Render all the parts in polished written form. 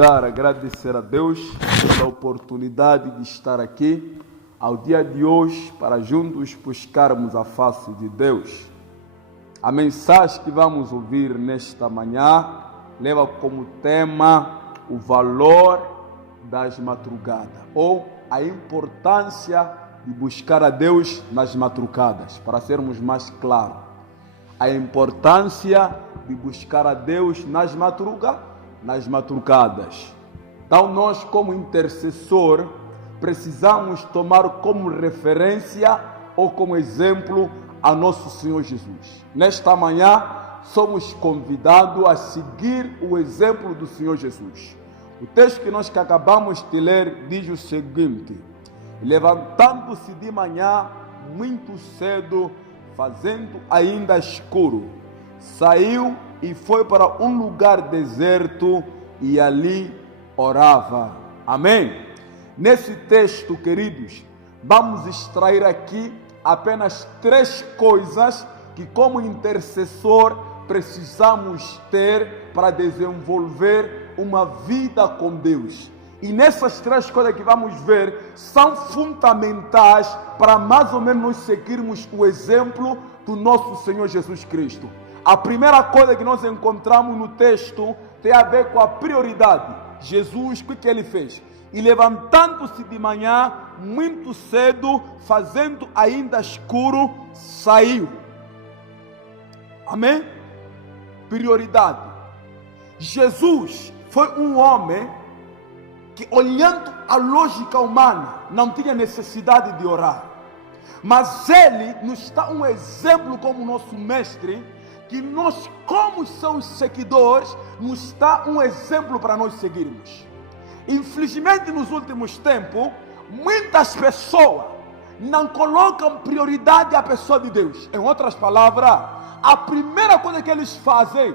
Agradecer a Deus pela oportunidade de estar aqui ao dia de hoje para juntos buscarmos a face de Deus. A mensagem que vamos ouvir nesta manhã leva como tema o valor das madrugadas ou a importância de buscar a Deus nas madrugadas, para sermos mais claros. A importância de buscar a Deus nas madrugadas. Então nós, como intercessor, precisamos tomar como referência ou como exemplo a nosso Senhor Jesus. Nesta manhã somos convidados a seguir o exemplo do Senhor Jesus. O texto que nós acabamos de ler diz o seguinte: levantando-se de manhã muito cedo, fazendo ainda escuro, saiu e foi para um lugar deserto e ali orava. Amém? Nesse texto, queridos, vamos extrair aqui apenas 3 coisas que, como intercessor, precisamos ter para desenvolver uma vida com Deus. E nessas 3 coisas que vamos ver são fundamentais para mais ou menos seguirmos o exemplo do nosso Senhor Jesus Cristo. A primeira coisa que nós encontramos no texto tem a ver com a prioridade. Jesus, o que ele fez? E levantando-se de manhã, muito cedo, fazendo ainda escuro, saiu. Amém? Prioridade. Jesus foi um homem que, olhando a lógica humana, não tinha necessidade de orar. Mas ele nos dá um exemplo como nosso mestre, que nós, como seus seguidores, nos dá um exemplo para nós seguirmos. Infelizmente, nos últimos tempos, muitas pessoas não colocam prioridade à pessoa de Deus. Em outras palavras, a primeira coisa que eles fazem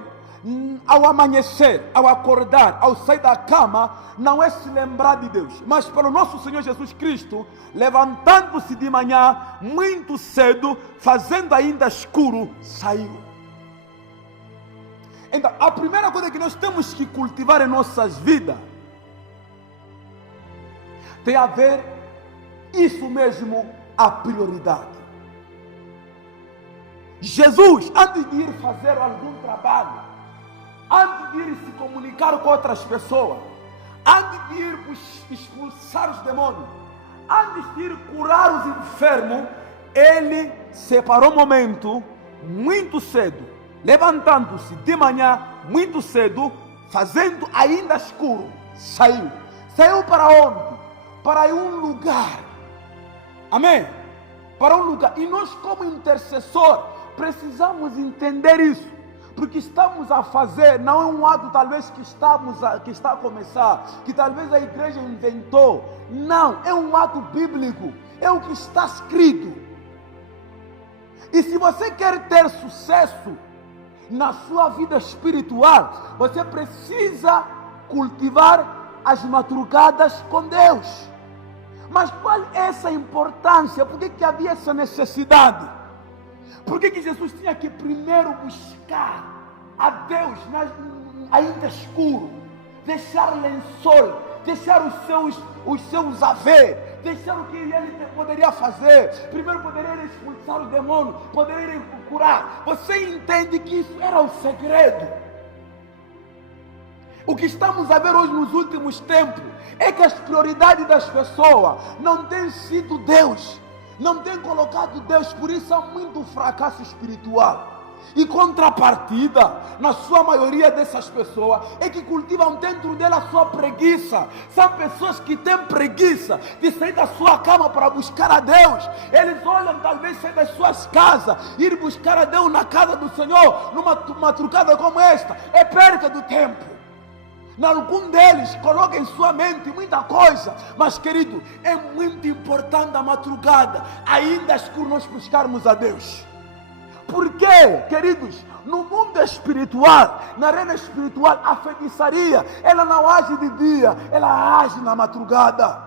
ao amanhecer, ao acordar, ao sair da cama, não é se lembrar de Deus, mas pelo nosso Senhor Jesus Cristo, levantando-se de manhã, muito cedo, fazendo ainda escuro, saiu. Então, a primeira coisa que nós temos que cultivar em nossas vidas tem a ver, isso mesmo, a prioridade. Jesus, antes de ir fazer algum trabalho, antes de ir se comunicar com outras pessoas, antes de ir expulsar os demônios, antes de ir curar os enfermos, ele separou um momento muito cedo, levantando-se de manhã muito cedo, fazendo ainda escuro, saiu. Saiu para onde? Para um lugar. Amém? Para um lugar. E nós, como intercessor, precisamos entender isso. Porque estamos a fazer, não é um ato talvez que está a começar, que talvez a igreja inventou. Não, é um ato bíblico. É o que está escrito. E se você quer ter sucesso na sua vida espiritual, você precisa cultivar as madrugadas com Deus. Mas qual é essa importância? Por que havia essa necessidade? Por que Jesus tinha que primeiro buscar a Deus ainda escuro, deixar lençol, deixar os seus haveres, deixar o que ele poderia fazer? Primeiro poderia expulsar os demônios, poderia curar. Você entende que isso era o segredo? O que estamos a ver hoje nos últimos tempos é que as prioridades das pessoas não têm sido Deus, não têm colocado Deus, por isso há muito fracasso espiritual. E contrapartida, na sua maioria dessas pessoas, é que cultivam dentro dela a sua preguiça. São pessoas que têm preguiça de sair da sua cama para buscar a Deus. Eles olham talvez sair das suas casas, ir buscar a Deus na casa do Senhor, numa madrugada como esta, é perda do tempo. Algum deles coloca em sua mente muita coisa, mas querido, é muito importante a madrugada, ainda escuro, nós buscarmos a Deus. Por quê, queridos? No mundo espiritual, na arena espiritual, a feitiçaria, ela não age de dia, ela age na madrugada.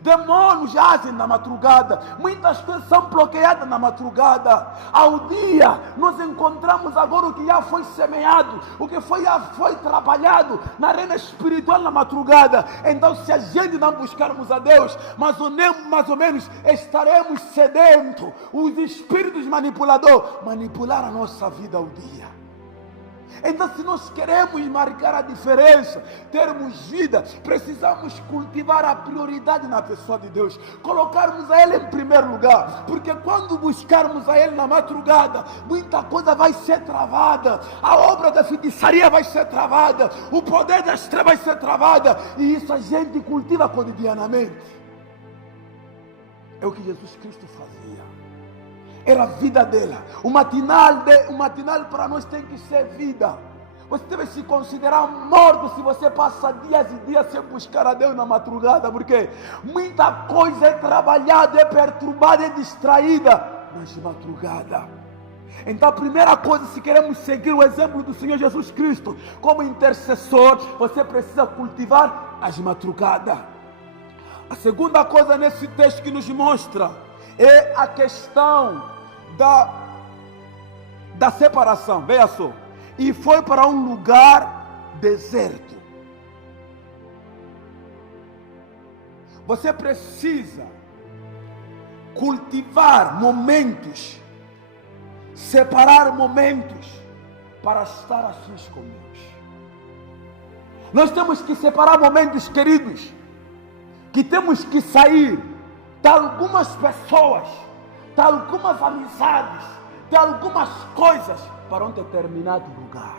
Demônios agem na madrugada. Muitas coisas são bloqueadas na madrugada. Ao dia, nós encontramos agora o que já foi semeado, o que já foi trabalhado na arena espiritual na madrugada. Então, se a gente não buscarmos a Deus, mais ou menos estaremos sedentos. Os espíritos manipuladores manipular a nossa vida ao dia. Então, se nós queremos marcar a diferença, termos vida, precisamos cultivar a prioridade na pessoa de Deus, colocarmos a Ele em primeiro lugar, porque quando buscarmos a Ele na madrugada, muita coisa vai ser travada, a obra da feitiçaria vai ser travada, o poder das trevas vai ser travada, e isso a gente cultiva cotidianamente. É o que Jesus Cristo fazia. Era a vida dela. O matinal para nós tem que ser vida. Você deve se considerar morto se você passa dias e dias sem buscar a Deus na madrugada, porque muita coisa é trabalhada, é perturbada, é distraída nas madrugadas. Então a primeira coisa, se queremos seguir o exemplo do Senhor Jesus Cristo como intercessor, você precisa cultivar as madrugadas. A segunda coisa nesse texto que nos mostra é a questão da separação. Veja só. E foi para um lugar deserto. Você precisa cultivar momentos, separar momentos para estar a sós com Deus. Nós temos que separar momentos, queridos, que temos que sair de algumas pessoas, de algumas amizades, de algumas coisas para um determinado lugar.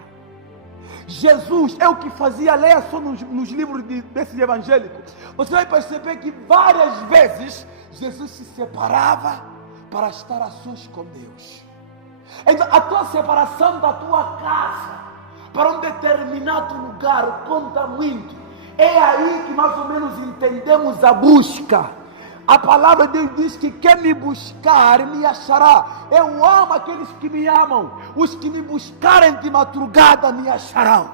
Jesus é o que fazia, leia só nos livros desses evangélicos. Você vai perceber que várias vezes Jesus se separava para estar a sós com Deus. Então a tua separação da tua casa para um determinado lugar conta muito. É aí que mais ou menos entendemos a busca. A palavra de Deus diz que quem me buscar me achará. Eu amo aqueles que me amam. Os que me buscarem de madrugada me acharão.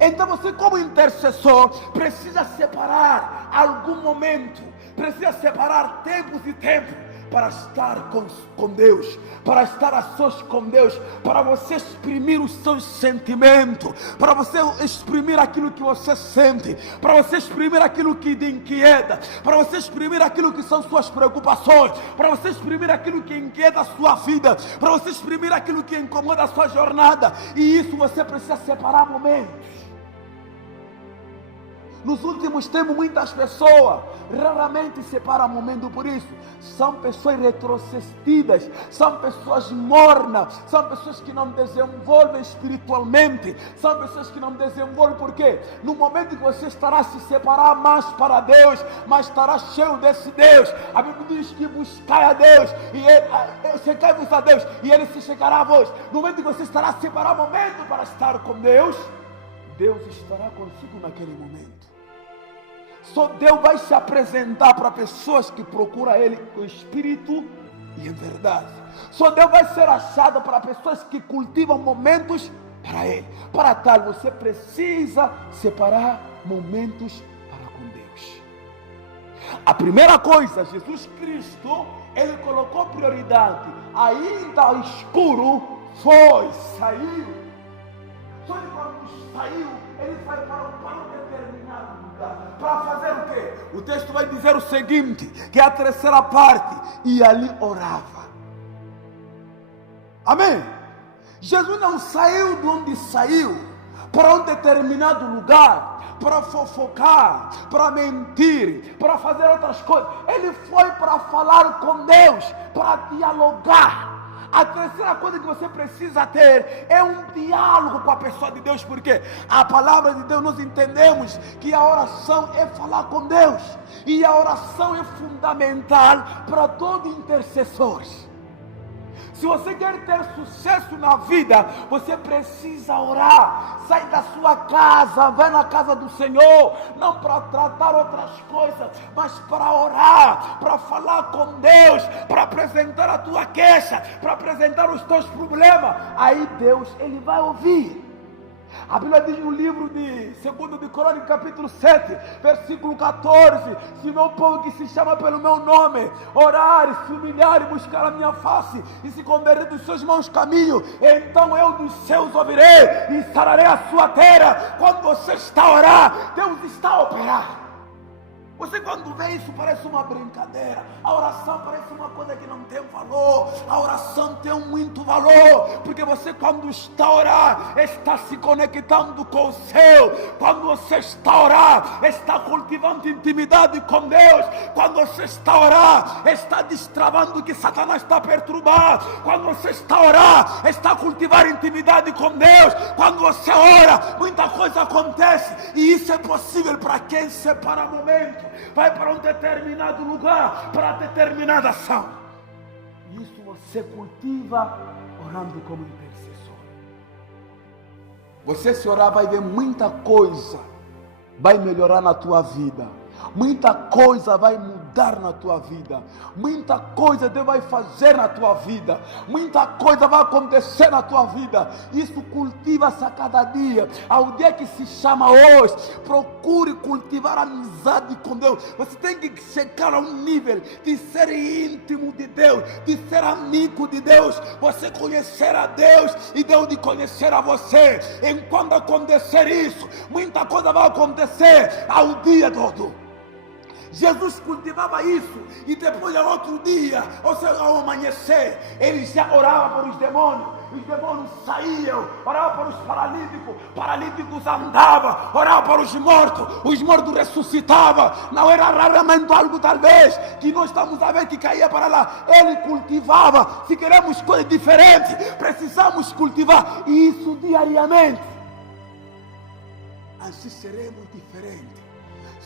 Então você, como intercessor, precisa separar algum momento, precisa separar tempos e tempos para estar com Deus, para estar a sós com Deus, para você exprimir os seus sentimentos, para você exprimir aquilo que você sente, para você exprimir aquilo que te inquieta, para você exprimir aquilo que são suas preocupações, para você exprimir aquilo que inquieta a sua vida, para você exprimir aquilo que incomoda a sua jornada. E isso você precisa separar momentos. Nos últimos tempos, muitas pessoas raramente separam momento por isso. São pessoas retrocedidas, são pessoas mornas, são pessoas que não desenvolvem espiritualmente, são pessoas que não desenvolvem, porque no momento que você estará a se separar mais para Deus, mas estará cheio desse Deus. A Bíblia diz que buscai a Deus, e checai-vos a Deus, e Ele se chegará a vós. No momento que você estará a separar momento para estar com Deus, Deus estará consigo naquele momento. Só Deus vai se apresentar para pessoas que procuram Ele com espírito e em verdade. Só Deus vai ser achado para pessoas que cultivam momentos para Ele. Para tal, você precisa separar momentos para com Deus. A primeira coisa, Jesus Cristo, Ele colocou prioridade. Ainda escuro, saiu. Só que quando saiu, Ele foi para um determinado lugar. Para fazer o quê? O texto vai dizer o seguinte, que é a terceira parte, e ali orava. Amém? Jesus não saiu de onde saiu para um determinado lugar para fofocar, para mentir, para fazer outras coisas. Ele foi para falar com Deus, para dialogar. A terceira coisa que você precisa ter é um diálogo com a pessoa de Deus, porque a palavra de Deus, nós entendemos que a oração é falar com Deus, e a oração é fundamental para todo intercessor. Se você quer ter sucesso na vida, você precisa orar. Sai da sua casa, vai na casa do Senhor, não para tratar outras coisas, mas para orar, para falar com Deus, para apresentar a tua queixa, para apresentar os teus problemas. Aí Deus, Ele vai ouvir. A Bíblia diz no livro de 2 de Crônicas, capítulo 7, versículo 14: se meu povo que se chama pelo meu nome orar, se humilhar e buscar a minha face e se converter dos seus maus caminhos, então eu dos céus ouvirei e sararei a sua terra. Quando você está a orar, Deus está a operar. Você quando vê isso parece uma brincadeira. A oração parece uma coisa que não tem valor. A oração tem muito valor, porque você quando está a orar, está se conectando com o céu. Quando você está a orar, está cultivando intimidade com Deus. Quando você está a orar, está destravando o que Satanás está a perturbar. Quando você está a orar, está a cultivar intimidade com Deus. Quando você ora, muita coisa acontece. E isso é possível para quem separa momento, vai para um determinado lugar, para determinada ação. Isso você cultiva orando como intercessor. Você se orar vai ver muita coisa, vai melhorar na tua vida. Muita coisa vai mudar na tua vida. Muita coisa Deus vai fazer na tua vida. Muita coisa vai acontecer na tua vida. Isso cultiva-se a cada dia. Ao dia que se chama hoje, procure cultivar amizade com Deus. Você tem que chegar a um nível de ser íntimo de Deus, de ser amigo de Deus. Você conhecer a Deus e Deus de conhecer a você. Enquanto acontecer isso, muita coisa vai acontecer ao dia todo. Jesus cultivava isso, e depois ao outro dia, ou seja, ao amanhecer, ele já orava para os demônios saíam, orava para os paralíticos andavam, orava para os mortos ressuscitavam. Não era raramente algo talvez que nós estamos a ver que caía para lá. Ele cultivava. Se queremos coisas diferentes, precisamos cultivar isso diariamente. Assim seremos diferentes.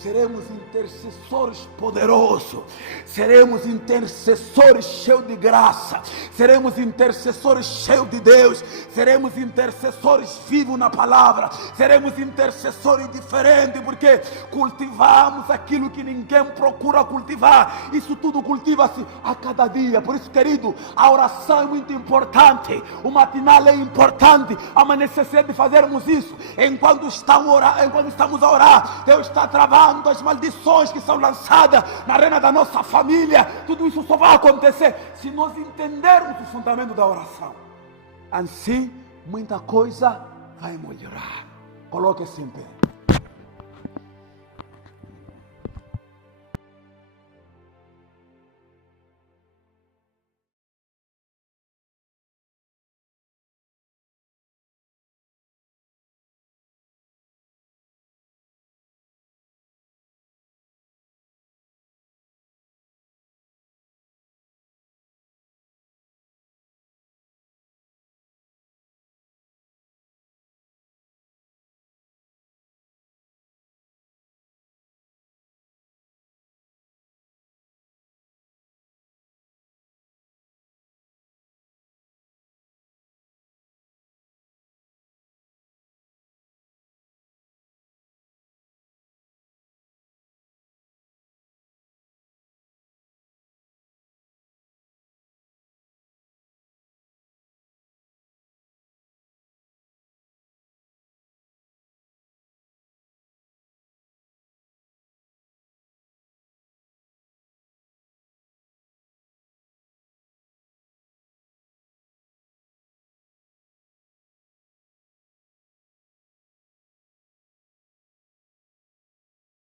Seremos intercessores poderosos, seremos intercessores cheios de graça, seremos intercessores cheios de Deus, seremos intercessores vivos na palavra, seremos intercessores diferentes, porque cultivamos aquilo que ninguém procura cultivar. Isso tudo cultiva-se a cada dia. Por isso, querido, a oração é muito importante, o matinal é importante, há uma necessidade de fazermos isso. Enquanto estamos a orar, Deus está travando as maldições que são lançadas na arena da nossa família. Tudo isso só vai acontecer se nós entendermos o fundamento da oração. Assim, muita coisa vai melhorar. Coloque-se em pé.